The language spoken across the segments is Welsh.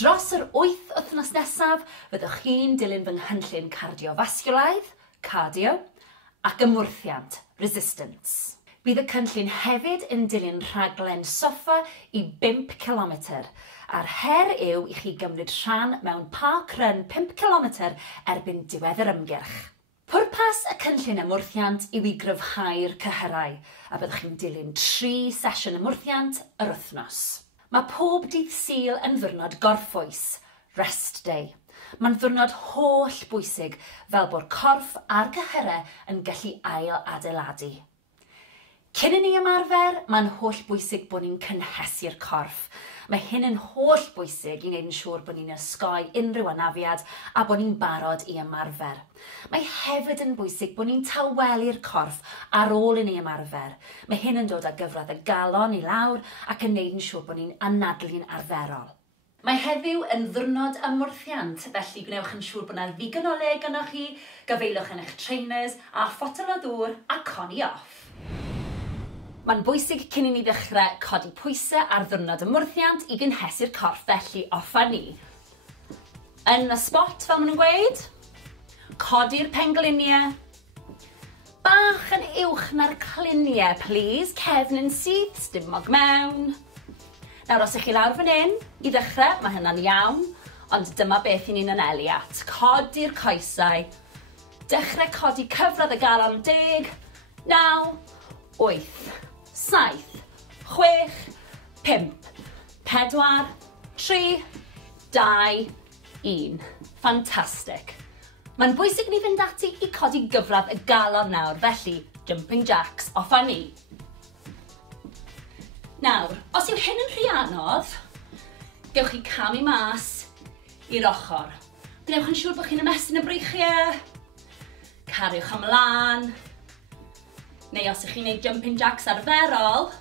Dros yr 8 wythnos nesaf, fyddwch chi'n dilyn fy nghynllun cardiofasgiwlaidd, cardio, ac ymwrthiant, resistance. Bydd y cynllun hefyd yn dilyn rhaglen soffa i 5 km, a'r her yw i chi gymryd rhan mewn park run 5 km erbyn diwedd yr ymgyrch. Pwrpas y cynllun ymwrthiant yw i gryfhau'r cyhyrau, a byddwch chi'n dilyn 3 sesiwn ymwrthiant yr wythnos. Mae pob dydd Sul yn ddiwrnod gorffwys, rest day. Mae'n ddiwrnod holl bwysig fel bod corff a'r cyhyrau yn gallu ail adeiladu. Cyn i ni ymarfer, mae'n holl bwysig bod ni'n cynhesu'r corff. Mae hyn yn holl bwysig i wneud yn siŵr bod ni'n osgoi unrhyw anafiad a bod ni'n barod i ymarfer. Mae hefyd yn bwysig bod ni'n tawelu'r corff ar ôl i ni ymarfer. Mae hyn yn dod â gyfradd y galon i lawr ac yn wneud yn siŵr bod ni'n anadlu'n arferol. Mae heddiw yn ddiwrnod ymwrthiant, felly gwnewch yn siŵr bod yna ddigon o le gynnwch chi, gyfeilwch yn eich trainers a ffotel o ddŵr a coni off. Mae'n bwysig cyn i ni ddechrau codi pwysau ar ddiwrnod ymwrthiant i gynhesu'r corff, felly offa ni. Yn y spot fel maen nhw'n gweud, codi'r pengliniau, bach yn uwch na'r cliniau, please, cefn yn sydd, stumog mewn. Nawr, os ych chi lawr fan hyn, i ddechrau, mae hynna'n iawn, ond dyma beth i ni'n anelu at. Codi'r coesau, dechrau codi cyfradd y galon 10, 9, 8, 7, 6, 5, 4, 3, 2, 1. Ffantastig. Mae'n bwysig ni fynd ati i codi gyfradd y galon nawr, felly jumping jacks offa ni. Nawr, os yw hyn yn rhy anodd, gewch chi camu mas i'r ochr. Gwnewch yn siŵr bod chi'n ymestyn y breichiau, cariwch ymlaen, neu os ych chi'n gwneud jumping jacks arferol,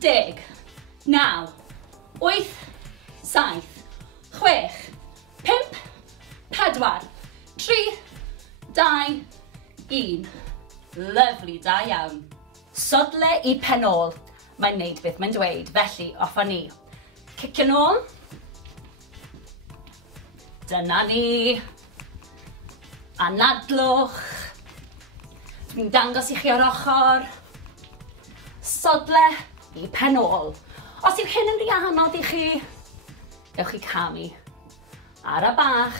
10, 9, 8, 7, 6, 5, 4, 3, 2, 1. Lyfli, da iawn. Sodle i penol. Mae'n neud beth mae'n dweud, felly offa ni. Cicio nôl. Dyna ni. Anadlwch. Dwi'n dangos i chi o'r ochr. Sodle i penol. Os yw hyn yn rhy anodd i chi, gewch chi camu. Ar y bach.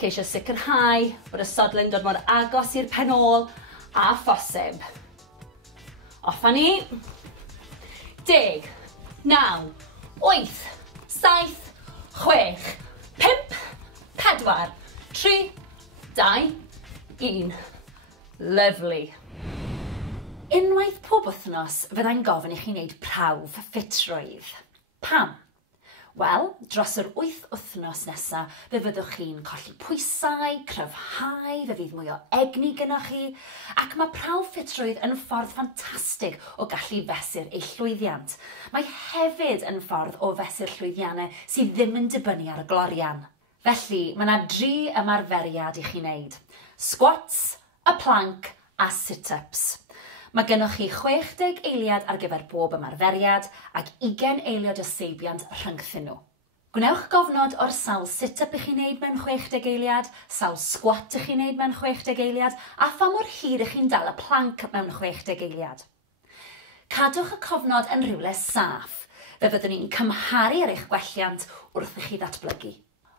Ceisio sicrhau bod y sodle'n dod mor agos i'r penol a phosib. Offa ni. 10, 9, 8, 7, 6, 5, 4, 3, 2, 1. Lyfli. Unwaith pob wythnos fyddai'n gofyn i chi wneud prawf ffitrwydd. Pam? Wel, dros yr 8 wythnos nesaf, fe fyddwch chi'n colli pwysau, cryfhau, fe fydd mwy o egni gynnwch chi, ac mae prawf ffitrwydd yn ffordd ffantastig o gallu fesur eich llwyddiant. Mae hefyd yn ffordd o fesur llwyddiannau sydd ddim yn dibynnu ar y glorian. Felly, mae yna 3 ymarferiad i chi wneud. Squats, y plank a sit-ups. Mae gennych chi 60 eiliad ar gyfer bob ymarferiad ac 20 eiliad o seibiant rhyngthyn nhw. Gwnewch gofnod o'r sawl sit-up i chi wneud mewn 60 eiliad, sawl squat i chi wneud mewn 60 eiliad, a pha mor hir i chi'n dal y plank mewn 60 eiliad. Cadwch y cofnod yn rhywle saff, fe fyddwn ni'n cymharu ar eich gwelliant wrth i chi ddatblygu.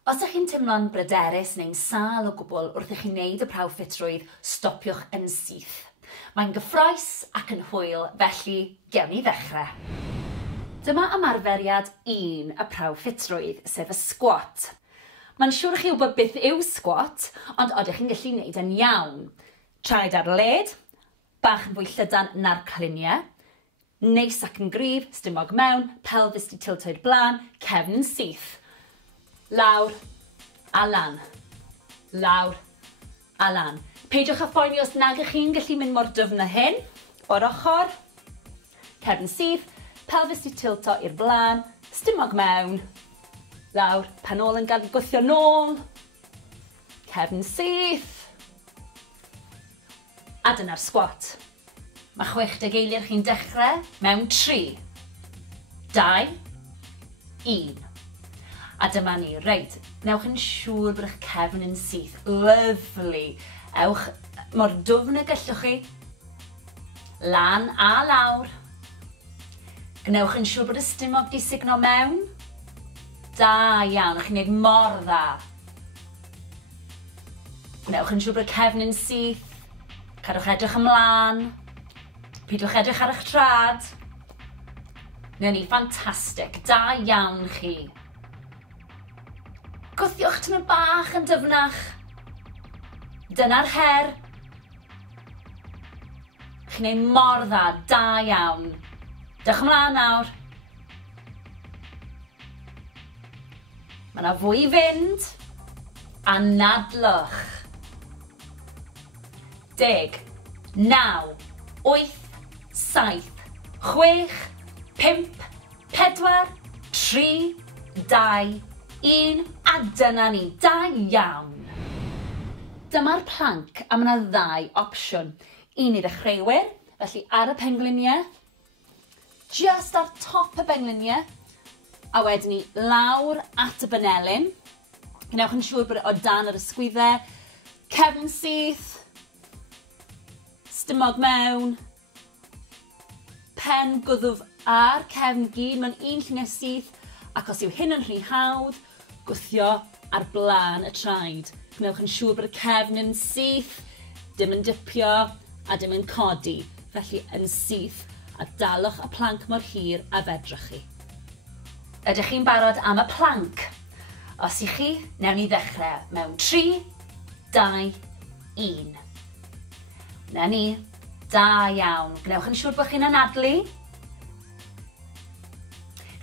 Os ydych chi'n teimlo'n bryderus neu'n sâl o gwbl wrth i chi wneud y prawf ffitrwydd, stopiwch yn syth. Mae'n gyffroes ac yn hwyl, felly gewn ni ddechrau. Dyma ymarferiad 1 y prawf ffitrwydd, sef y squat. Mae'n siŵr chi wybod beth yw squat, ond oeddech chi'n gallu wneud yn iawn. Traed ar led, bach yn fwy llydan na'r cliniau, neis ac yn gryf, stumog mewn, pelfis di tilto i'r blaen, cefn yn syth. Lawr a lan. Lawr a lan. Peidiwch â phoeni os nag ych chi'n gallu mynd mor dyfn â hyn, o'r ochr, cefn syth, pelfis di tilto i'r blaen, stumog mewn, lawr, penol yn gadw gwythio nôl, cefn syth, a dyna'r squat. Mae 60 eiliad chi'n dechrau mewn 3, 2, 1. A dyma ni, reit, wnewch yn siŵr bod eich cefn yn syth. Lyfli. Ewch mor dwfn y gallwch chi. Lan a lawr. Gnewch yn siŵr bod y stumog di signo mewn. Da iawn, chi'n gwneud mor dda. Gnewch yn siŵr bod y cefn yn syth. Cadwch edrych ymlaen. Pidwch edrych ar eich trad. Neu ni, ffantastig. Da iawn chi. Gwthiwch tymor bach yn dyfnach. Dyna'r her. Chi'n gwneud mor dda, da iawn. Dewch ymlaen nawr. Mae yna fwy i fynd. A nadlwch. 10, 9, 8, 7, 6, 5, 4, 3, 2, 1, a dyna ni, da iawn. Dyma'r planc a mae yna ddau opsiwn. Un i ddechreuwyr, felly ar y pengliniau, just ar top y pengliniau, a wedyn ni lawr at y banelyn. Gnewch yn siŵr bod o dan yr ysgwyddau, cefn syth, stumog mewn, pen gwddwf a'r cefn gyd mewn un lluniau syth, ac os yw hyn yn rhy hawdd, gwthio ar blaen y traed. Gnewch yn siŵr bod y cefn yn syth, dim yn dipio a dim yn codi, felly yn syth, a dalwch y planc mor hir a fedrwch chi. Ydych chi'n barod am y planc? Os i chi, newn ni ddechrau mewn 3, 2, 1. Na ni, da iawn. Gnewch yn siŵr bod chi'n anadlu.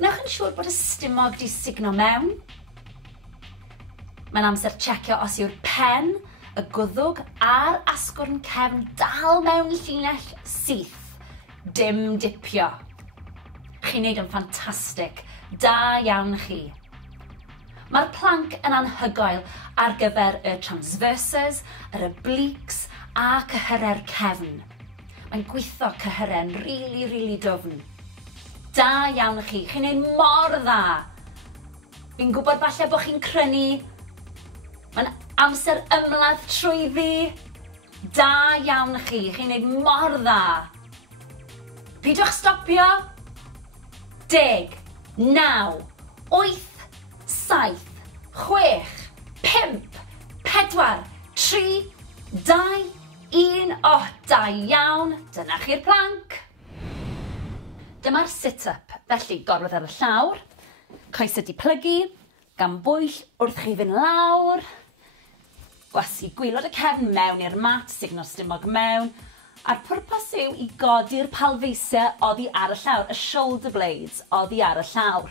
Gnewch yn siŵr bod y stumog di signo mewn. Mae'n amser checio os yw'r pen, y gwddwg a'r asgwrn cefn dal mewn llinell syth. Dim dipio. Chi'n neud yn ffantastig. Da iawn chi. Mae'r planc yn anhygoel ar gyfer y transversors, yr obliques a cyhyrau'r cefn. Mae'n gweithio cyhyrau'n rili dwfn. Da iawn chi. Chi'n neud mor dda. Fi'n gwybod falle bod chi'n crynu. Mae'n amser ymladd trwyddi. Da iawn chi. Chi'n neud mor dda. Pidwch stopio. 10, 9, 8, 7, 6, 5, 4, 3, 2, 1. O, da iawn. Dyna chi'r planc. Dyma'r sit-up, felly gorwedd ar y llawr, coesau di plygu, gan bwyll wrth chi fynd lawr, gwasu gwylod y cefn mewn i'r mat, signo stumog mewn, a'r pwrpas yw i godi'r palfeisau oddi ar y llawr, y shoulder blades oddi ar y llawr.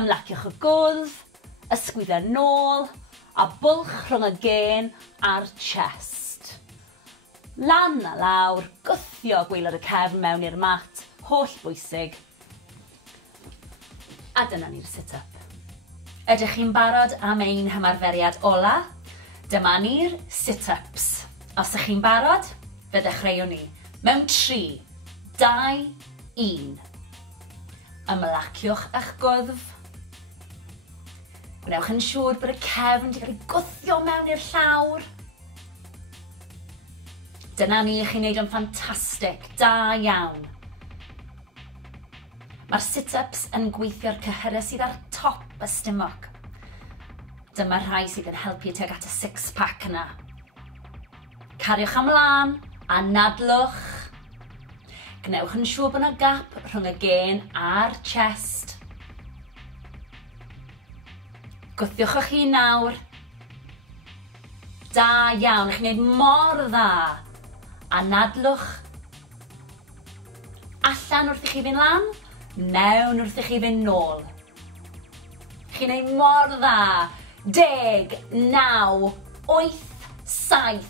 Ymlaciwch y gwddf, ysgwyddau nôl, a bwlch rhwng y gen a'r chest. Lan a lawr, gwthio gwylod y cefn mewn i'r mat, holl bwysig. A dyna ni'r sit-up. Ydych chi'n barod am ein hymarferiad ola? Dyma ni'r sit-ups. Os ydych chi'n barod, fe ddechreuwn ni. Mewn 3, 2, 1. Ymlaciwch eich gwddf. Gwnewch yn siŵr bod y cefn wedi cael ei gwthio mewn i'r llawr. Dyna ni, chi'n neud yn ffantastig, da iawn. Mae'r sit-ups yn gweithio'r cyhyrau sydd ar top y stumog. Dyma rhai sydd yn helpu tuag at y six-pack yna. Cariwch ymlaen a nadlwch. Gnewch yn siŵr bod yna gap rhwng y gen a'r chest. Gwthiwch eich hun nawr. Da iawn, chi'n gwneud mor dda. A nadlwch. Allan wrth i chi fynd lan. Mewn wrth i chi fynd nôl. Chi'n gwneud mor dda. 10, 9, 8, 7,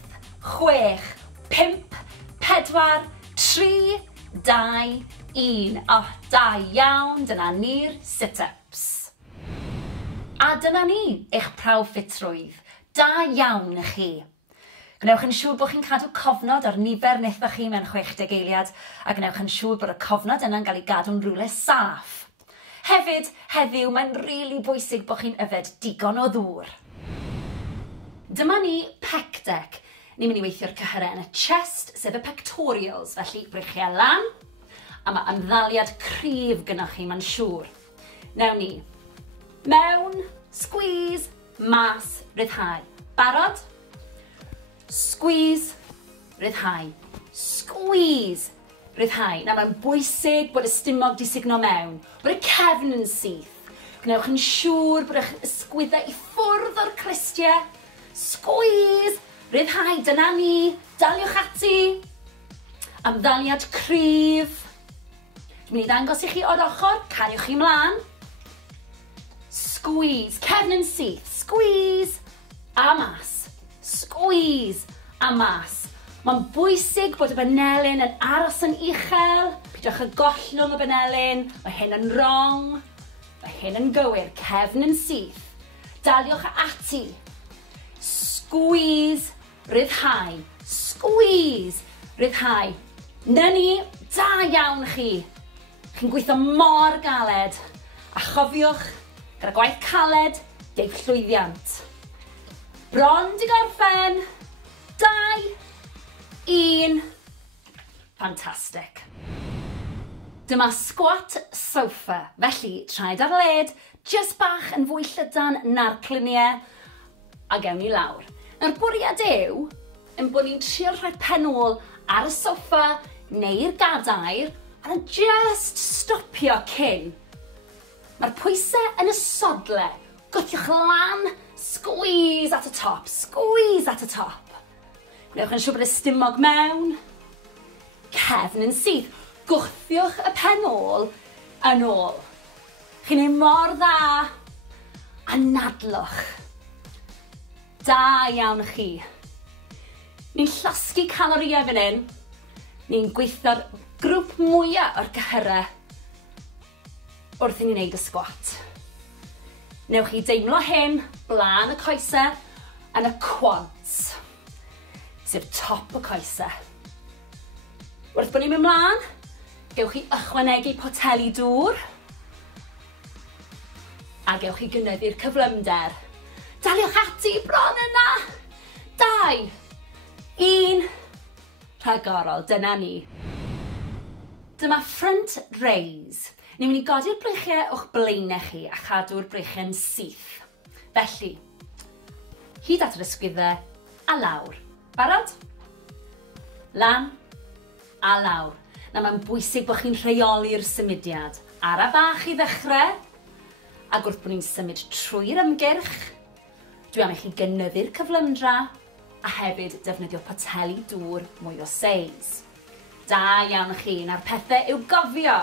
6, 5, 4, 3, 2, 1. O, da iawn, dyna ni'r sit-ups. A dyna ni, eich Prawf Ffitrwydd. Da iawn i chi. Gnewch yn siŵr bod chi'n cadw cofnod o'r nifer wnaethoch chi mewn 60 eiliad, a gnewch yn siŵr bod y cofnod yna'n cael ei gadw'n rhywle saff. Hefyd, heddiw, mae'n rili bwysig bod chi'n yfed digon o ddŵr. Dyma ni pec deck. Ni'n mynd i weithio'r cyhyrau yn y chest, sef y pectorials, felly breichiau lan, a mae ymddaliad cryf gynnwch chi, mae'n siŵr. Newn ni. Mewn, squeeze, mas, ryddhau. Barod? Squeeze, ryddhau. Squeeze, ryddhau. Na, mae'n bwysig bod y stumog di signo mewn, bod y cefn yn syth. Gwnewch yn siŵr bod eich ysgwyddau i ffwrdd o'r clistiau. Squeeze, ryddhau, dyna ni. Daliwch ati. Ymddaliad cryf. Dwi'n mynd i ddangos i chi o'r ochr, cariwch chi mlaen. Squeeze, cefn yn syth, squeeze, a mas, squeeze, a mas. Mae'n bwysig bod y banelyn yn aros yn uchel, pidwch y gollwng y banelyn, mae hyn yn wrong, mae hyn yn gywir, cefn yn syth. Daliwch ati, squeeze, ryddhau, squeeze, ryddhau. Na ni, da iawn chi. Chi'n gweithio mor galed, a chofiwch, gyda gwaith caled, deib llwyddiant. Bron di gorffen. 2, 1. Fantastic. Dyma squat sofa, felly traed ar led, just bach yn fwy llydan na'r cluniau, a gewn ni lawr. Nawr bwriad yw, yn bod ni'n trio rhoi penôl ar y soffa neu'r gadair, a just stopio cyn. Mae'r pwysau yn y sodle. Gwthiwch lan, squeeze at y top, squeeze at y top. Gwnewch yn siŵr bod y stumog mewn. Cefn yn syth. Gwthiwch y pen ôl yn ôl. Chi'n ei mor dda. A nadlwch. Da iawn chi. Ni'n llosgu calorïau fan hyn. Ni'n gweithio'r grŵp mwyaf o'r cyhyrau wrth i ni wneud y sgwat. Newch chi deimlo hyn, blaen y coesau, yn y quads, sef top y coesau. Wrth bod ni'n mynd mlaen, gewch chi ychwanegu poteli dŵr, a gewch chi gynyddu'r cyflymder. Daliwch ati bron yna! 2, 1, rhagorol, dyna ni. Dyma front raise. Ni'n mynd i godi'r breichiau o'ch blaenau chi a chadw'r breichiau'n syth. Felly, hyd at yr ysgwyddau a lawr. Barod? Lan a lawr. Na mae'n bwysig bod chi'n rheoli'r symudiad. Ara bach i ddechrau, ac wrth bod ni'n symud trwy'r ymgyrch, dwi am i chi gynyddu'r cyflymdra a hefyd defnyddio poteli dŵr mwy o seis. Da iawn chi, na'r pethau i'w gofio.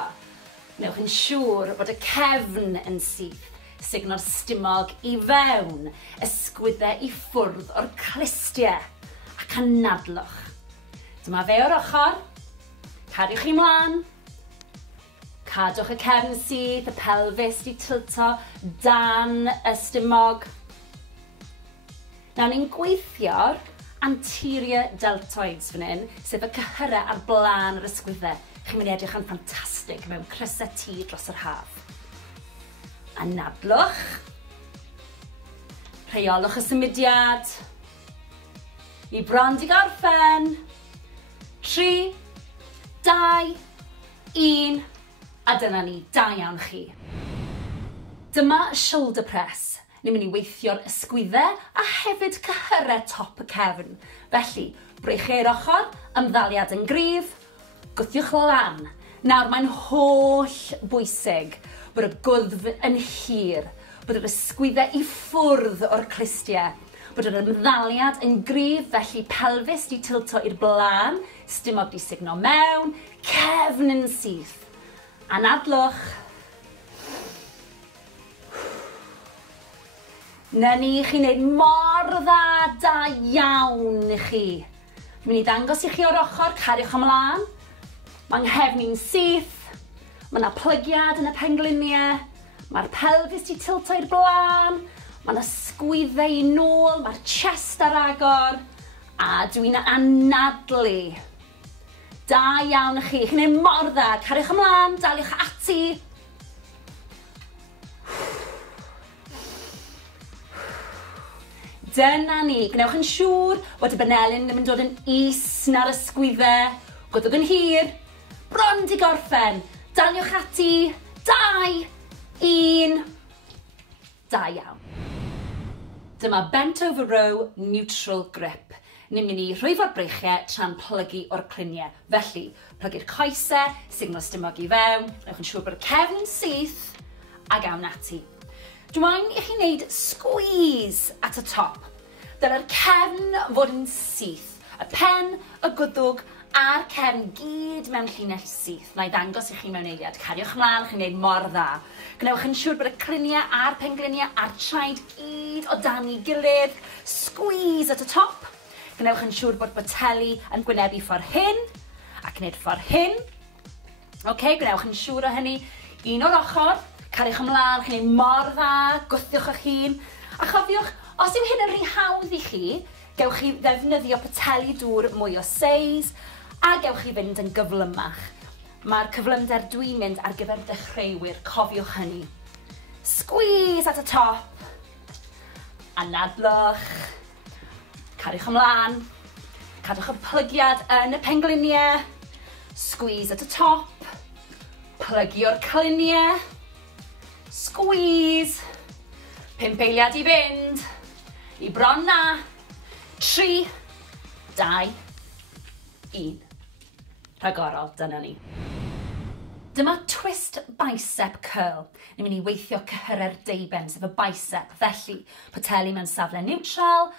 Newch yn siŵr bod y cefn yn syth, signo'r stumog i fewn, ysgwyddau i ffwrdd o'r clistiau, ac anadlwch. Dyma fe o'r ochr, cariwch chi mlaen, cadwch y cefn syth, y pelfis di tilto dan y stumog. Nawr ni'n gweithio'r anterior deltoids fan hyn, sef y cyhyrau ar blaen yr ysgwyddau. Chi'n mynd i edrych yn ffantastig mewn crysau tŷ dros yr haf. Anadlwch. Rheolwch y symudiad. I bron di gorffen. 3, 2, 1. A dyna ni, da iawn chi. Dyma shoulder press. Ni'n mynd i weithio'r ysgwyddau a hefyd cyhyrau top y cefn. Felly, breichiau'r ochr, ymddaliad yn gryf, gwthiwch lan. Nawr mae'n holl bwysig bod y gwddf yn hir, bod yr ysgwyddau i ffwrdd o'r clistiau, bod yr ymddaliad yn gryf, felly pelfis di tilto i'r blaen, stumog di signo mewn, cefn yn syth. Anadlwch. Na ni chi'n neud mor dda, da iawn i chi. Dwi'n mynd i ddangos i chi o'r ochr, cariwch ymlaen. Mae'n nghefni'n syth, mae yna plygiad yn y pengliniau, mae'r pelfis di tilto i'r blaen, mae yna sgwyddau i nôl, mae'r chest ar agor, a dwi'n anadlu. Da iawn i chi, chi'n ei mor dda, cariwch ymlaen, daliwch ati. Dyna ni. Gwnewch yn siŵr bod y banelyn ddim yn dod yn is na'r ysgwyddau. Gwydwch yn hir. Bron di gorffen. Daliwch ati. 2, 1. Da iawn. Dyma bent over row neutral grip. Ni'n mynd i rhwyfo'r breichiau tra'n plygu o'r cluniau. Felly, plygu'r coesau, signal stumog i fewn, gwnewch yn siŵr bod y cefn yn syth, a gawn ati. Dwi'n i chi wneud squeeze at y top. Dyna'r cefn fod yn syth. Y pen, y gwddwg, a'r cefn gyd mewn llinell syth. Na i ddangos i chi mewn eiliad. Cariwch ymlaen, chi'n gwneud mor dda. Gnewch yn siŵr bod y cluniau a'r pengliniau a'r traed gyd o dan i gilydd. Squeeze at y top. Gnewch yn siŵr bod boteli yn gwynebu ffordd hyn ac wneud ffordd hyn. Gnewch yn siŵr o hynny. Un o'r ochr. Cariwch ymlaen, chi'n gwneud mor dda, gwthiwch eich hun. A chofiwch, os yw hyn yn rhy hawdd i chi, gewch chi ddefnyddio poteli dŵr mwy o seis a gewch chi fynd yn gyflymach. Mae'r cyflymder dwi'n mynd ar gyfer dechreuwyr, cofiwch hynny. Squeeze at y top. Anadlwch. Cariwch ymlaen. Cadwch y plygiad yn y pengliniau. Squeeze at y top. Plygio'r cluniau. Squeeze. 5 eiliad i fynd. I bron na. 3, 2, 1. Rhagorol, dyna ni. Dyma twist bicep curl. Ni'n mynd i weithio cyhyrer deiben, sef y bicep. Felly, poteli mewn safle neutral,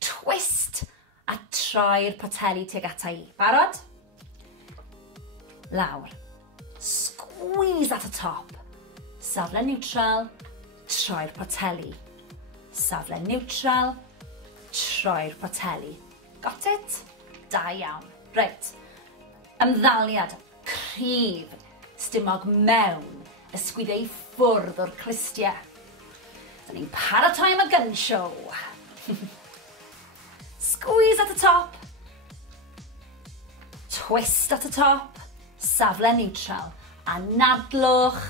twist a troi'r poteli tuag ata i. Barod? Lawr. Squeeze at y top. Safle neutral, troi'r poteli. Safle neutral, troi'r poteli. Got it? Da iawn. Reit. Ymddaliad cryf, stumog mewn, ysgwyddau i ffwrdd o'r clustiau. Da ni'n paratoi am y gun show. Squeeze at y top. Twist at y top. Safle neutral. Anadlwch.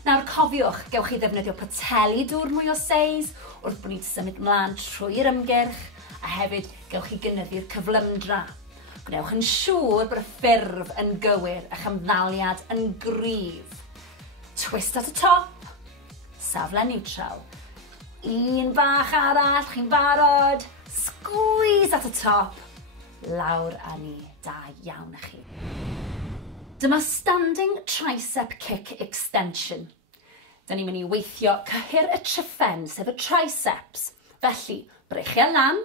Nawr cofiwch, gewch chi ddefnyddio poteli dŵr mwy o seis wrth bod ni'n symud mlaen trwy'r ymgyrch a hefyd gewch chi gynyddu'r cyflymdra. Gwnewch yn siŵr bod y ffurf yn gywir a'ch ymddaliad yn gryf. Twist at y top, safle neutral. Un bach arall, chi'n barod. Squeeze at y top, lawr a ni. Da iawn i chi. Dyma standing tricep kick extension. Da ni'n mynd i weithio cyhyr y tryffen, sef y triceps. Felly, breichiau lan,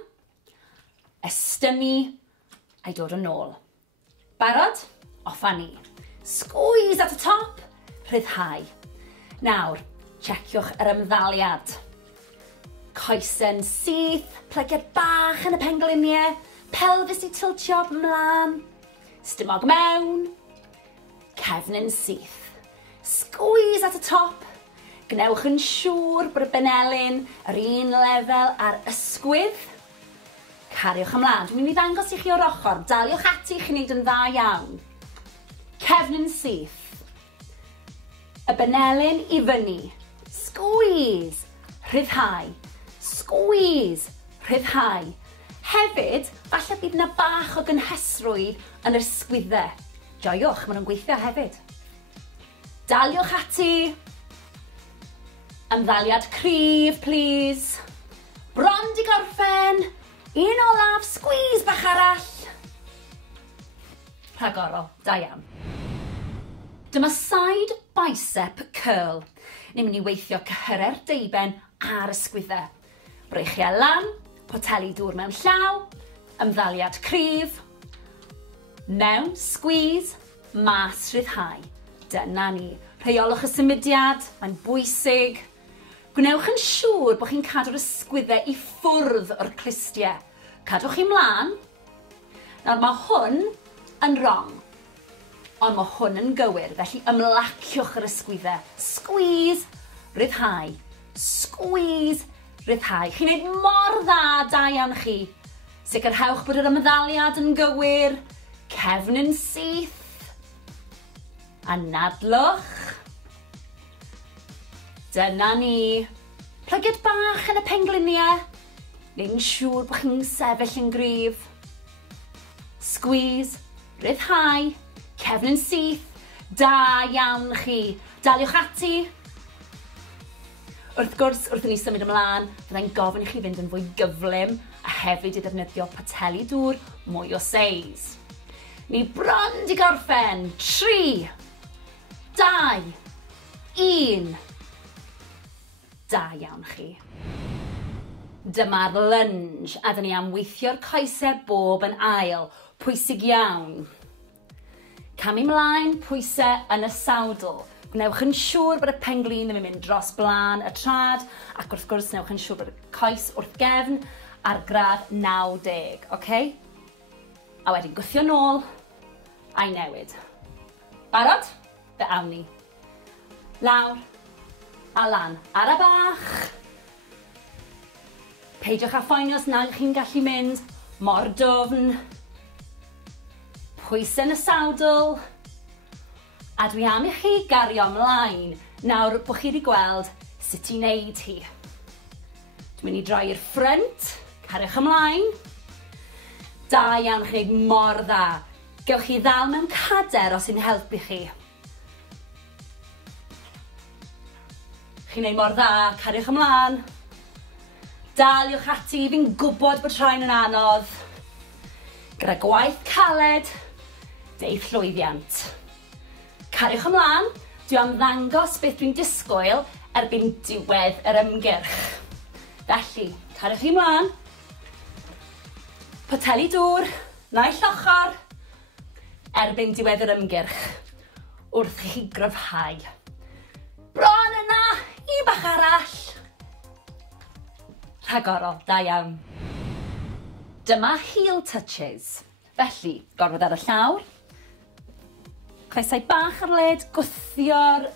estynnu, a'i dod yn ôl. Barod? Off a ni. Squeeze at y top, rhyddhau. Nawr, checiwch yr ymddaliad. Coesen syth, plygiad bach yn y pengliniau, pelfis i tiltio mlaen, stumog mewn, cefn yn syth. Squeeze at y top. Gnewch yn siŵr bod y benelyn yr un lefel ar ysgwydd. Cariwch ymlaen. Dwi'n mynd i ddangos i chi o'r ochr. Daliwch ati chi'n neud yn dda iawn. Cefn yn syth. Y benelyn i fyny. Squeeze. Rhyddhau. Squeeze. Rhyddhau. Hefyd, falle bydd yna bach o gynhesrwydd yn yr ysgwyddau. Joiwch, maen nhw'n gweithio hefyd. Daliwch ati. Ymddaliad cryf, please. Bron di gorffen. Un olaf, squeeze bach arall. Rhagorol, da iawn. Dyma side bicep curl. Ni'n mynd i weithio cyhyrer deiben ar ysgwyddau. Breichiau lan, poteli dŵr mewn llaw, ymddaliad cryf, mewn, squeeze, mas rhyddhau. Dyna ni. Rheolwch y symudiad, mae'n bwysig. Gwnewch yn siŵr bod chi'n cadw'r ysgwyddau i ffwrdd o'r clustiau. Cadwch chi mlaen. Nawr mae hwn yn wrong, ond mae hwn yn gywir, felly ymlaciwch yr ysgwyddau. Squeeze, rhyddhau. Squeeze, rhyddhau. Chi'n neud mor dda, da iawn chi. Sicrhewch bod yr ymddaliad yn gywir. Cefn yn syth. Anadlwch. Dyna ni. Plygiad bach yn y pengliniau. Neud yn siŵr bod chi'n sefyll yn gryf. Squeeze, ryddhau, cefn yn syth, da iawn chi. Daliwch ati. Wrth gwrs, wrth i ni symud ymlaen, byddai'n gofyn i chi fynd yn fwy gyflym a hefyd i ddefnyddio pateli dŵr mwy o seis. Ni bron di gorffen. 3, 2, 1. Da iawn chi. Dyma'r lunge, a dyn ni am weithio'r coesau bob yn ail. Pwysig iawn. Camu mlaen, pwysau yn y sawdl. Gnewch yn siŵr bod y penglin ddim yn mynd dros blaen y trad, ac wrth gwrs gnewch yn siŵr bod y coes wrth gefn ar gradd 90, okay? A wedyn gwthio nôl a'i newid. Barod? Fe awn ni. Lawr a lan ar y bach. Peidiwch â phoeni os nad chi'n gallu mynd mor dwfn. Pwysau yn y sawdl. A dwi am i chi gario ymlaen nawr bod chi wedi gweld sut i wneud hi. Dwi'n mynd i droi i'r ffrynt, cariwch ymlaen. Da iawn chi wneud mor dda. Gewch chi ddal mewn cader os sy'n helpu chi. Chi'n wneud mor dda, cariwch ymlaen. Daliwch ati, fi'n gwybod bod rhain yn anodd. Gyda gwaith caled, deuth llwyddiant. Cariwch ymlaen, dwi am ddangos beth dwi'n disgwyl erbyn diwedd yr ymgyrch. Felly, cariwch chi ymlaen. Poteli dŵr, naill ochr, erbyn diwedd yr ymgyrch, wrth i chi gryfhau. Bron yna, un bach arall. Rhagorol, da iawn. Dyma heel touches. Felly, gorfod ar y llawr. Coesau bach ar led, gwthio'r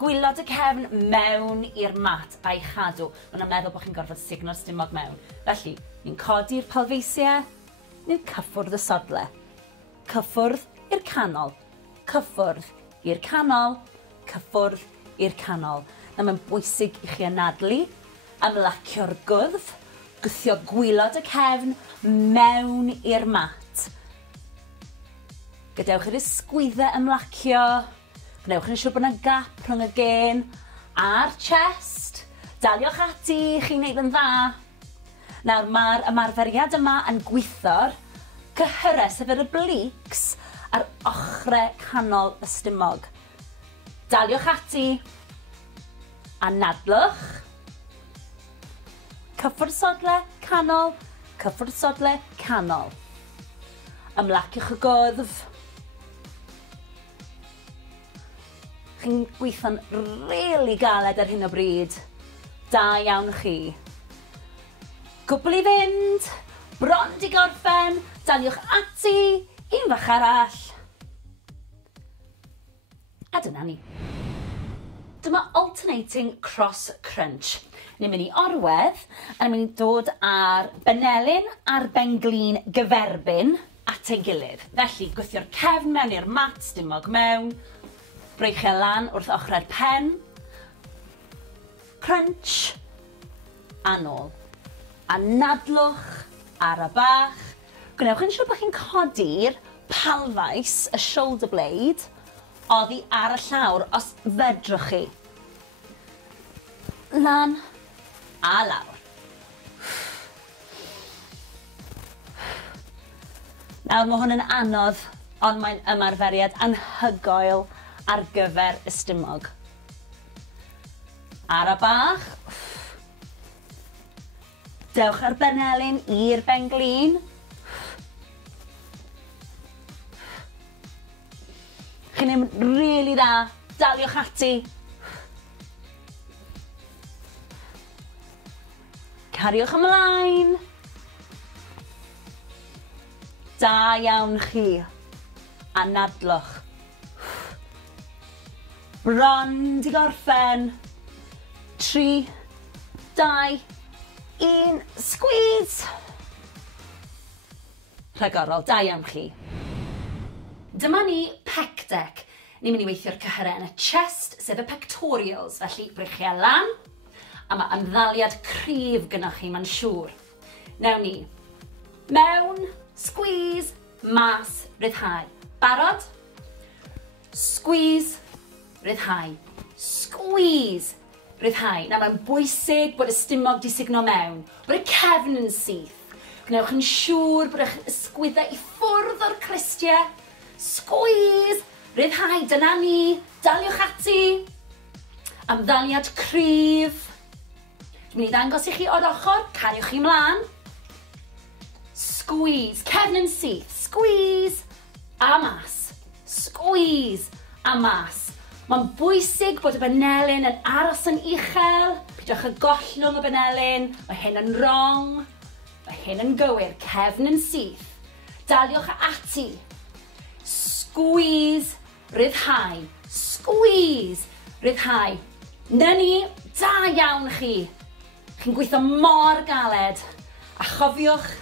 gwylod y cefn mewn i'r mat a'i chadw. Mae'n meddwl bod chi'n gorfod signo'r stumog mewn. Felly, ni'n codi'r pelfeisiau, ni'n cyffwrdd y sodle. Cyffwrdd i'r canol. Cyffwrdd i'r canol. Cyffwrdd i'r canol. Na mae'n bwysig i chi anadlu, ymlacio'r gwddf, gwthio gwylod y cefn mewn i'r mat. Gadewch i'r ysgwyddau ymlacio. Gnewch yn siŵr bod yna gap rhwng y gen a'r chest. Daliwch ati, chi'n neud yn dda. Nawr, mae'r ymarferiad yma yn gweithio'r cyhyrau, sef yr obliques ar ochrau canol y stumog. Daliwch ati. Anadlwch. Cyffwrdd sodle, canol. Cyffwrdd sodle, canol. Ymlaciwch y gwddf. Chi'n gweithio'n rili galed ar hyn o bryd. Da iawn chi. Cwbl i fynd. Bron di gorffen. Daliwch ati. Un fach arall. A dyna ni. Dyma alternating cross crunch. Ni'n mynd i orwedd, a ni'n mynd i dod ar benelyn a'r benglin gyferbyn at ei gilydd. Felly, gwthio'r cefn mewn i'r mat, stumog mewn. Breichau lan wrth ochrau'r pen. Crunch. A nôl. Anadlwch ar y bach. Gwnewch yn siŵr bod chi'n codi'r palfais, y shoulder blade, oddi ar y llawr os fedrwch chi. Lan a lawr. Nawr, mae hwn yn anodd, ond mae'n ymarferiad anhygoel ar gyfer y stumog. Ar y bach. Dewch ar benelyn i'r benglin. Chi'n mynd rili dda. Daliwch ati. Cariwch ymlaen. Da iawn chi. Anadlwch. Bron di gorffen. 3, 2, 1, squeeze. Rhagorol, da iawn chi. Dyma ni pec deck. Ni'n mynd i weithio'r cyhyrau yn y chest, sef y pectorials, felly breichiau lan, a mae ymddaliad cryf gynnwch chi, mae'n siŵr. Nawn ni. Mewn, squeeze, mas, ryddhau. Barod? Squeeze, ryddhau. Squeeze, ryddhau. Nawr mae'n bwysig bod y stumog di sugno mewn, bod y cefn yn syth. Gwnewch yn siŵr bod eich ysgwyddau i ffwrdd o'r clistiau. Squeeze, ryddhau, dyna ni. Daliwch ati. Ymddaliad cryf. Dwi'n mynd i ddangos i chi o'r ochr, cariwch chi mlaen. Squeeze, cefn yn syth. Squeeze, a mas. Squeeze, a mas. Mae'n bwysig bod y benelyn yn aros yn uchel. Pidwch y gollwng y benelyn. Mae hyn yn wrong. Mae hyn yn gywir. Cefn yn syth. Daliwch ati. Squeeze, ryddhau. Squeeze, ryddhau. Na ni, da iawn chi. Chi'n gweithio mor galed. A chofiwch,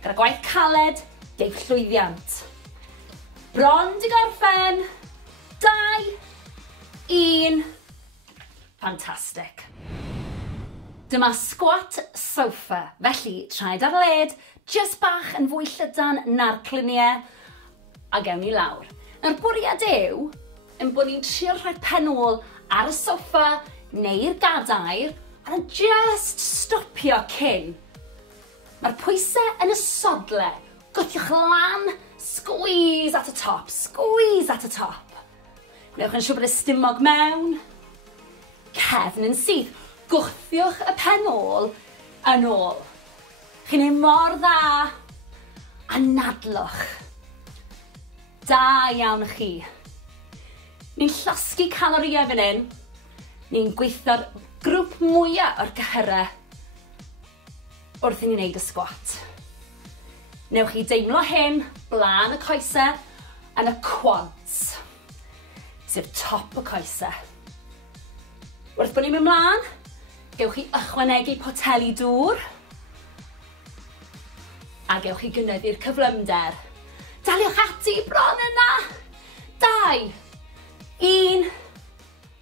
gyda gwaith caled, geif llwyddiant. Bron di gorffen. 2, 1. Fantastic. Dyma squat sofa. Felly, traed ar led, just bach yn fwy llydan na'r cluniau, a gewn ni lawr. Nawr bwriad yw, yn bod ni'n trio rhoi penôl ar y soffa neu'r gadair, a just stopio cyn. Mae'r pwysau yn y sodle. Gwthiwch lan, squeeze at y top, squeeze at y top. Gwnewch yn siŵr bod y stumog mewn. Cefn yn syth. Gwthiwch y penôl yn ôl. Chi'n ei mor dda. A nadlwch. Da iawn chi. Ni'n llosgu calorïau fan hyn. Ni'n gweithio'r grŵp mwyaf o'r gyhyrau wrth i ni wneud y sgwat. Newch chi deimlo hyn, blaen y coesau, yn y quads, sef top y coesau. Wrth bod ni'n mynd mlaen, gewch chi ychwanegu poteli dŵr, a gewch chi gynyddu'r cyflymder. Daliwch ati bron yna! 2, 1,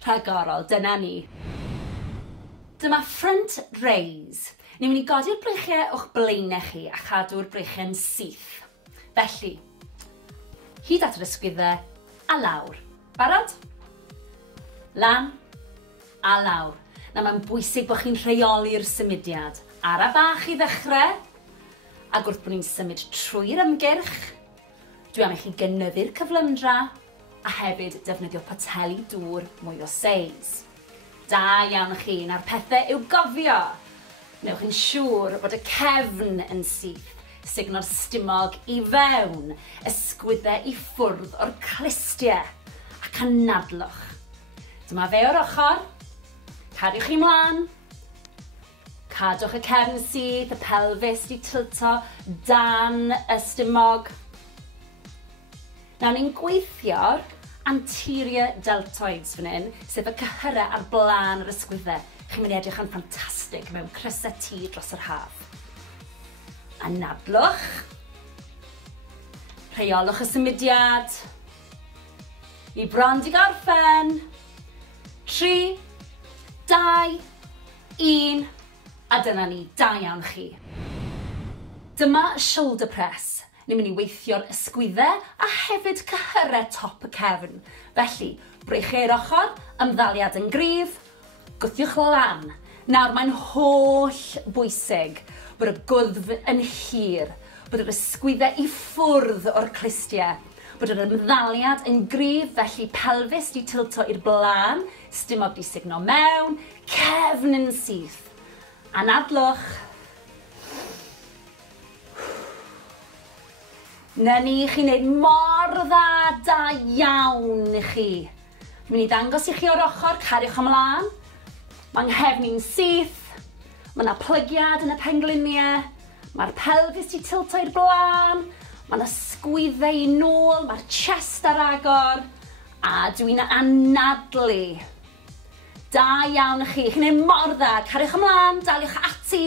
rhagorol, dyna ni. Dyma front raise. Ni'n mynd i godi'r breichiau o'ch blaenau chi a chadw'r breichiau'n syth. Felly, hyd at yr ysgwyddau a lawr. Barod? Lan a lawr. Na mae'n bwysig bod chi'n rheoli'r symudiad. Ara bach i ddechrau, a gwrth bod ni'n symud trwy'r ymgyrch, dwi am i chi gynyddu'r cyflymdra a hefyd defnyddio poteli dŵr mwy o seis. Da iawn chi, na'r pethau i'w gofio. Newch yn siŵr bod y cefn yn syth, sugno'r stumog i fewn, ysgwyddau i ffwrdd o'r clistiau, ac anadlwch. Dyma fe o'r ochr, cadiwch chi mlaen, cadwch y cefn syth, y pelfis di tilto dan y stumog. Nawr ni'n gweithio'r anterior deltoids fan hyn, sef y cyhyrau ar blaen yr ysgwyddau. Chi'n mynd i edrych yn ffantastig mewn crysau tŷ dros yr haf. Anadlwch. Rheolwch y symudiad. Ni bron di gorffen. 3, 2, 1. A dyna ni, da iawn chi. Dyma shoulder press. Ni'n mynd i weithio'r ysgwyddau a hefyd cyhyrau top y cefn. Felly, breichiau'r ochr, ymddaliad yn gryf, gwthiwch lan. Nawr mae'n holl bwysig bod y gwddf yn hir, bod yr ysgwyddau i ffwrdd o'r clistiau, bod yr ymddaliad yn gryf, felly pelfis di tilto i'r blaen, stumog di sugno mewn, cefn yn syth. Anadlwch. Na ni, chi'n neud mor dda, da iawn i chi. Dwi'n mynd i ddangos i chi o'r ochr, cariwch ymlaen. Mae'n nghefni'n syth, mae yna plygiad yn y pengluniau, mae'r pelfis di tilto i'r blaen, mae yna sgwyddau i nôl, mae'r chest ar agor, a dwi'n anadlu. Da iawn chi, chi'n ei mor dda, cariwch ymlaen, daliwch ati.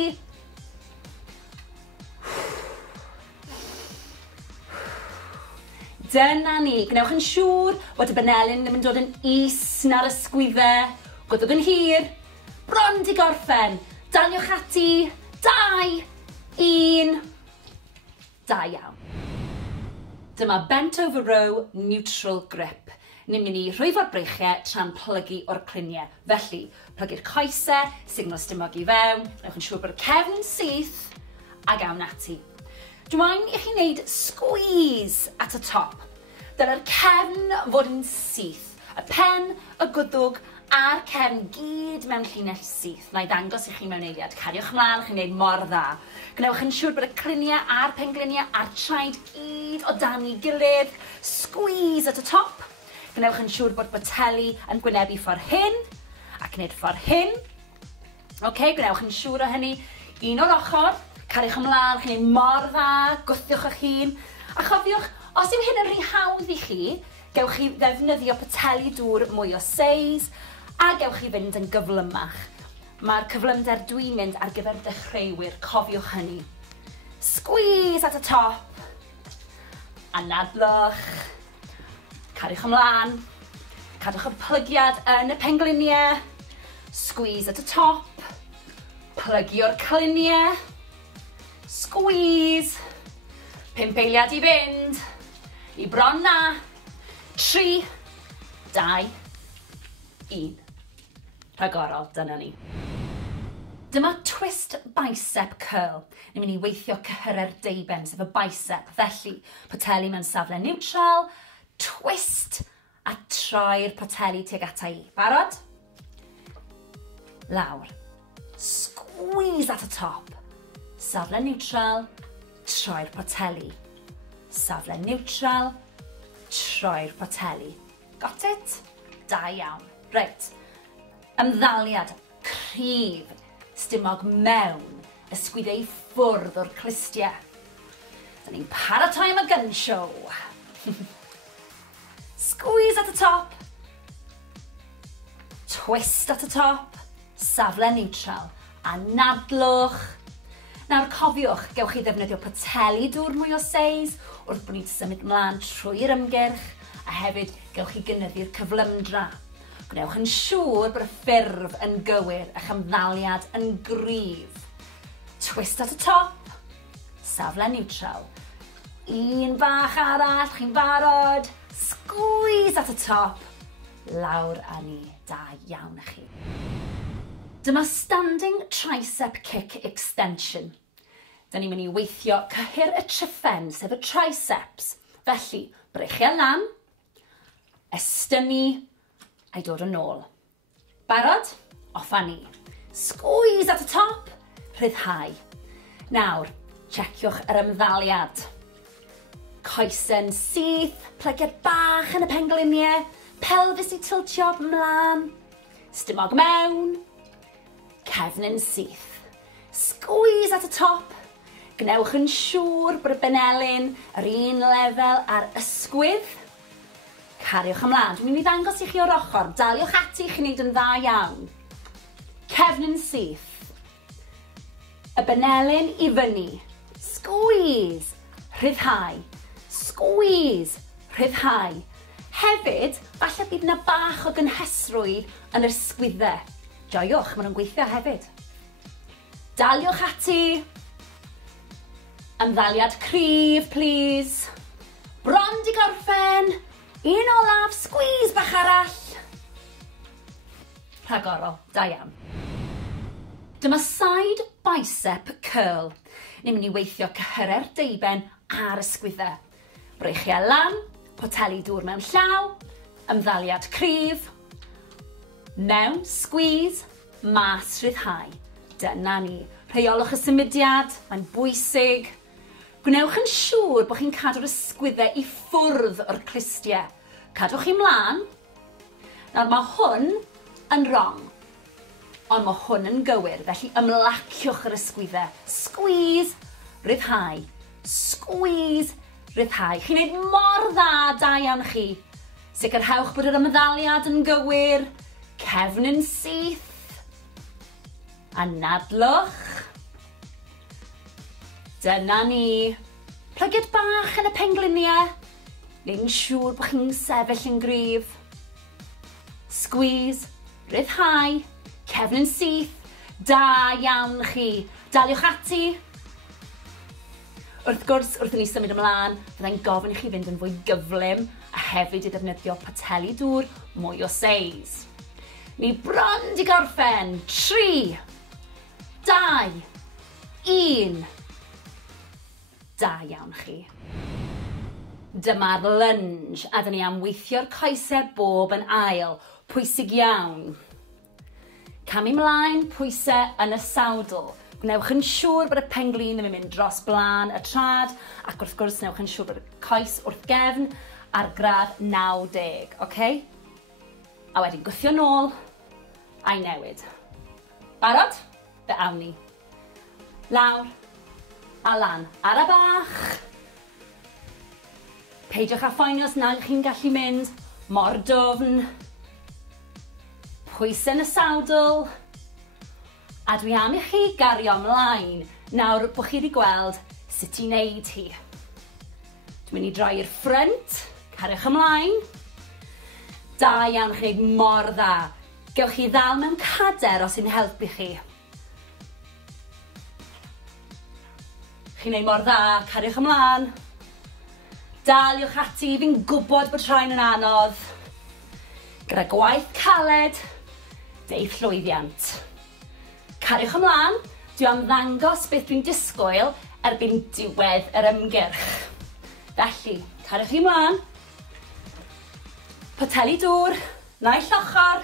Dyna ni, gwnewch yn siŵr bod y benelyn ddim yn dod yn is na'r ysgwyddau, gwydwch yn hir. Bron di gorffen. Daliwch ati. 2, 1. Da iawn. Dyma bent over row neutral grip. Ni'n mynd i rhwyfo'r breichiau tra'n plygu o'r cluniau. Felly, plygu'r coesau, signal stumog i fewn, newch yn siŵr bod y cefn yn syth, a gawn ati. Dwi'n i chi wneud squeeze at y top. Dyna'r cefn fod yn syth. Y pen, y gwddwg, a'r cefn gyd mewn llinell syth. Na i ddangos i chi mewn eiliad. Cariwch ymlaen, chi'n gwneud mor dda. Gnewch yn siŵr bod y cluniau a'r pengliniau a'r traed gyd o dan ei gilydd. Squeeze at y top. Gnewch yn siŵr bod boteli yn gwynebu ffordd hyn, ac wneud ffordd hyn. Gnewch yn siŵr o hynny. Un o'r ochr, cariwch ymlaen, chi'n gwneud mor dda, gwthiwch eich hun. A chofiwch, os yw hyn yn rhy hawdd i chi, gewch chi ddefnyddio poteli dŵr mwy o seis, a gewch chi fynd yn gyflymach. Mae'r cyflymder dwi'n mynd ar gyfer dechreuwyr, cofiwch hynny. Squeeze at y top. Anadlwch. Cariwch ymlaen. Cadwch y plygiad yn y pengliniau. Squeeze at y top. Plygio'r cluniau. Squeeze. 5 eiliad i fynd. I bron na. 3, 2, 1. Rhagorol, dyna ni. Dyma twist bicep curl. Ni'n mynd i weithio cyhyrer deiben, sef y bicep. Felly, poteli mewn safle neutral, twist, a troi'r poteli tuag ata i. Barod? Lawr. Squeeze at y top. Safle neutral, troi'r poteli. Safle neutral, troi'r poteli. Got it? Da iawn. Reit. Ymddaliad cryf, stumog mewn, ysgwydau i ffwrdd o'r clustiau. Da ni'n paratoi am y gun show. Squeeze at y top. Twist at y top. Safle neutral. Anadlwch. Nawr cofiwch, gewch chi ddefnyddio poteli dŵr mwy o seis wrth bod ni'n symud mlaen trwy'r ymgyrch, a hefyd gewch chi gynyddu'r cyflymdra. Gnewch yn siŵr bod y ffurf yn gywir a'ch ymddaliad yn gryf. Twist at y top. Safle neutral. Un bach arall, chi'n barod. Squeeze at y top. Lawr a ni. Da iawn i chi. Dyma standing tricep kick extension. Da ni'n mynd i weithio cyhyr y tryffen, sef y triceps. Felly, breichiau lan, estynnu, a'i dod yn ôl. Barod? Off a ni. Squeeze at y top, rhyddhau. Nawr, checiwch yr ymddaliad. Coesau'n syth, plygiad bach yn y pengliniau, pelfis i tiltio mlaen, stumog mewn, cefn yn syth. Squeeze at y top. Gnewch yn siŵr bod y benelyn yr un lefel ar ysgwydd. Cariwch ymlaen. Dwi'n mynd i ddangos i chi o'r ochr. Daliwch ati chi'n neud yn dda iawn. Cefn yn syth. Y benelyn i fyny. Squeeze. Rhyddhau. Squeeze. Rhyddhau. Hefyd, falle bydd yna bach o gynhesrwydd yn yr ysgwyddau. Joiwch, maen nhw'n gweithio hefyd. Daliwch ati. Ymddaliad cryf, please. Bron di gorffen. Un olaf, squeeze bach arall. Rhagorol, da iawn. Dyma side bicep curl. Ni'n mynd i weithio cyhyrer deiben ar ysgwyddau. Breichiau lan, poteli dŵr mewn llaw, ymddaliad cryf, mewn, squeeze, mas rhyddhau. Dyna ni. Rheolwch y symudiad, mae'n bwysig. Gwnewch yn siŵr bod chi'n cadw'r ysgwyddau i ffwrdd o'r clustiau. Cadwch chi mlaen. Nawr mae hwn yn wrong, ond mae hwn yn gywir, felly ymlaciwch yr ysgwyddau. Squeeze, rhyddhau. Squeeze, rhyddhau. Chi'n gwneud mor dda, da iawn chi. Sicrhewch bod yr ymddaliad yn gywir. Cefn yn syth. Anadlwch. Dyna ni. Plygiad bach yn y pengliniau. Neu'n siŵr bod chi'n sefyll yn gryf. Squeeze, rhyddhau, cefn yn syth. Da iawn chi. Daliwch ati. Wrth gwrs, wrth i ni symud ymlaen, fyddai'n gofyn i chi fynd yn fwy gyflym a hefyd i ddefnyddio pateli dŵr mwy o seis. Ni bron di gorffen. 3, 2, 1. Da iawn chi. Dyma'r lunge, a dyn ni am weithio'r coesau bob yn ail. Pwysig iawn. Cam i mlaen, pwysau yn y sawdl. Gnewch yn siŵr bod y penglin ddim yn mynd dros blaen y trad, ac wrth gwrs gnewch yn siŵr bod y coes wrth gefn ar gradd 90, oce? A wedyn gwthio nôl a'i newid. Barod? Fe awn ni. Lawr a lan ar y bach. Peidiwch â phoeni os nag chi'n gallu mynd mor dwfn. Pwysau yn y sawdl. A dwi am i chi gario ymlaen nawr bod chi wedi gweld sut i wneud hi. Dwi'n mynd i droi i'r ffrynt, cariwch ymlaen. Da iawn chi, mor dda. Gewch chi ddal mewn cader os sy'n helpu chi. Chi'n neud mor dda, cariwch ymlaen. Daliwch ati, fi'n gwybod bod rhain yn anodd. Gyda gwaith caled, deuth llwyddiant. Cariwch ymlaen, dwi am ddangos beth dwi'n disgwyl erbyn diwedd yr ymgyrch. Felly, cariwch chi ymlaen. Poteli dŵr, naill ochr,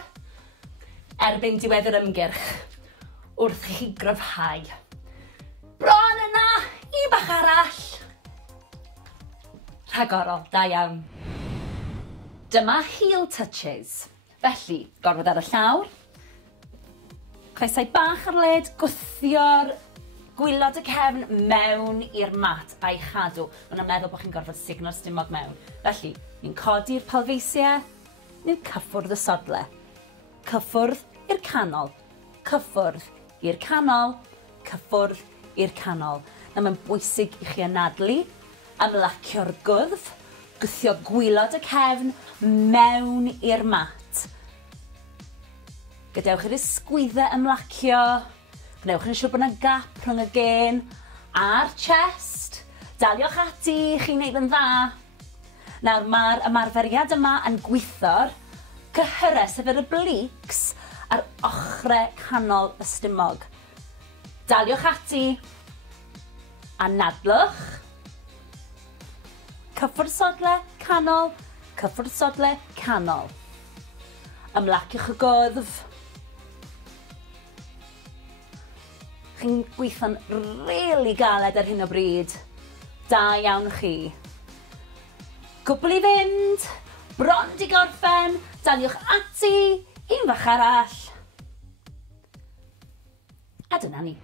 erbyn diwedd yr ymgyrch, wrth i chi gryfhau. Bron yna, un bach arall. Rhagorol, da iawn. Dyma heel touches. Felly, gorfod ar y llawr. Coesau bach ar led, gwthio'r gwylod y cefn mewn i'r mat a'i chadw. Mae'n meddwl bod chi'n gorfod signo'r stumog mewn. Felly, ni'n codi'r pelfeisiau neu'r cyffwrdd y sodle. Cyffwrdd i'r canol, cyffwrdd i'r canol, cyffwrdd i'r canol. Na mae'n bwysig i chi anadlu, ymlacio'r gwddf, gwthio gwylod y cefn mewn i'r mat. Gadewch i'r ysgwyddau ymlacio, gnewch yn siŵr bod yna gap rhwng y gen a'r chest. Daliwch ati, chi'n neud yn dda. Nawr, mae'r ymarferiad yma yn gweithio'r cyhyrau, sef yr obliques ar ochrau canol y stumog. Daliwch ati, anadlwch. Cyffwrdd sodle, canol, cyffwrdd sodle, canol. Ymlaciwch y gwddf. Chi'n gweithio'n rili galed ar hyn o bryd. Da iawn chi. Cwbl i fynd, bron di gorffen, daliwch ati, un fach arall. A dyna ni.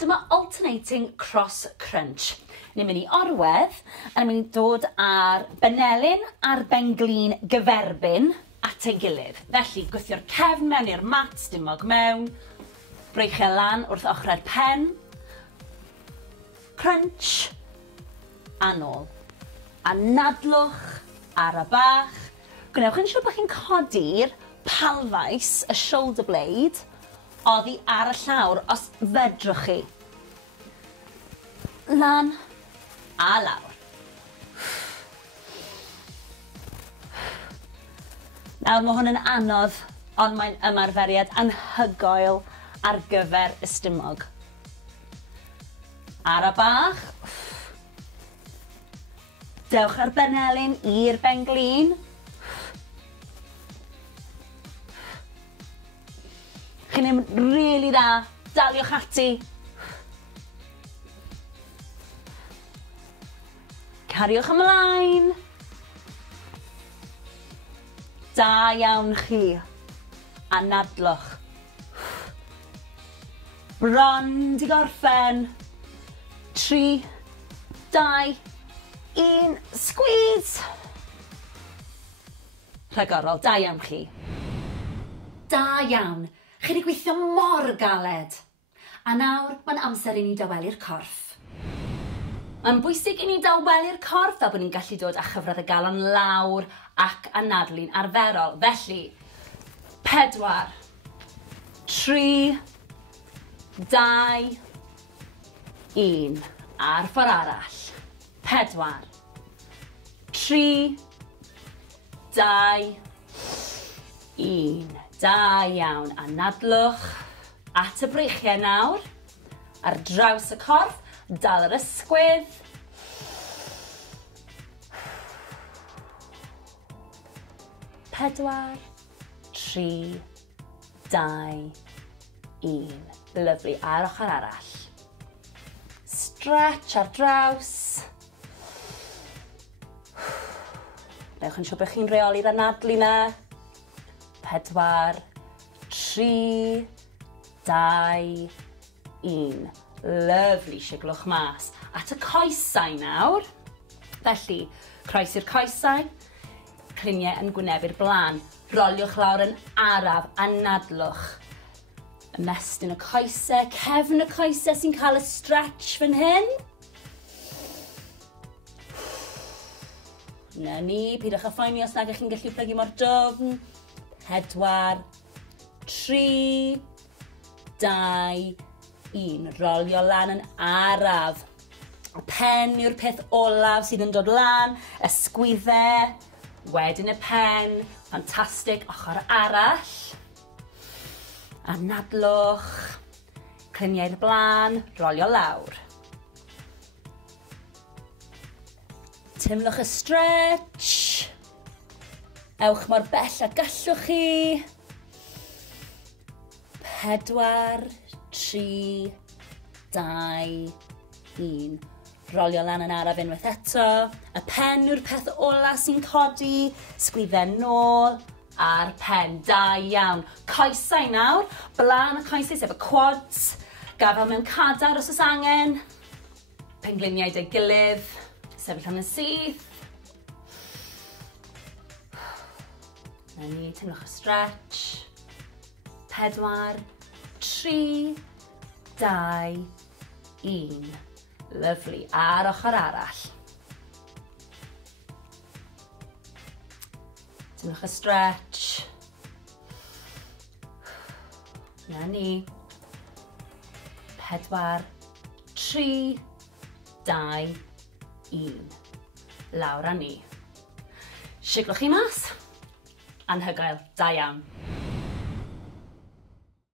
Dyma alternating cross crunch. Ni'n mynd i orwedd, a ni'n mynd i dod ar benelyn a'r benglin gyferbyn at ei gilydd. Felly, gwthio'r cefn mewn i'r mat, stumog mewn, breichau lan wrth ochrau'r pen, crunch, a nôl. Anadlwch ar y bach. Gwnewch yn siŵr bod chi'n codi'r palfais, y shoulder blade, oddi ar y llawr os fedrwch chi. Lan a lawr. Nawr mae hwn yn anodd, ond mae'n ymarferiad anhygoel ar gyfer y stumog. Ar y bach. Dewch ar benelyn i'r benglin. Chi'n mynd rili dda. Daliwch ati. Cariwch ymlaen. Da iawn chi. Anadlwch. Bron di gorffen. 3, 2, 1, squeeze. Rhagorol, da iawn chi. Da iawn. Chi wedi gweithio mor galed. A nawr, mae'n amser i ni dawelu'r corff. Mae'n bwysig i ni dawelu'r corff fel bod ni'n gallu dod â chyfradd y galon lawr ac anadlu'n arferol. Felly, 4, 3, 2, 1. A'r ffordd arall. 4, 3, 2, 1. Da iawn. Anadlwch at y breichiau nawr. Ar draws y corff, dal yr ysgwydd. 4, 3, 2, 1. Lyfli. A'r ochr arall. Stretch ar draws. Newch yn siŵr bod chi'n reoli'r anadlu na. 4, 3, 2, 1. Lyfli. Siglwch mas. At y coesau nawr. Felly, croesi'r coesau. Cliniau yn gwynebu'r blaen. Roliwch lawr yn araf, anadlwch. Ymestyn y coesau, cefn y coesau sy'n cael y stretch fan hyn. Na ni, pidwch a phoeni os nag ych chi'n gallu plygu mor dwfn. 4, 3, 2, 1. Rolio lan yn araf. Y pen yw'r peth olaf sydd yn dod lan. Ysgwyddau. Wedyn y pen. Ffantastig. Ochr arall. Anadlwch. Cliniau'r blaen. Rolio lawr. Timlwch y stretch. Ewch mor bell a gallwch chi. 4, 3, 2, 1. Rolio lan yn araf unwaith eto. Y pen yw'r peth ola sy'n codi. Sgwyddau nôl. A'r pen. Da iawn. Coesau nawr. Blaen y coesau sef y quads. Gafel mewn cadar os oes angen. Pengliniau dy gilydd. Sefyll am y syth. Na ni, timlwch y stretch. 4, 3, 2, 1. Lyfli. A'r ochr arall. Timlwch y stretch. Na ni. 4, 3, 2, 1. Lawr â ni. Siglwch chi mas. Anhygoel. Da iawn.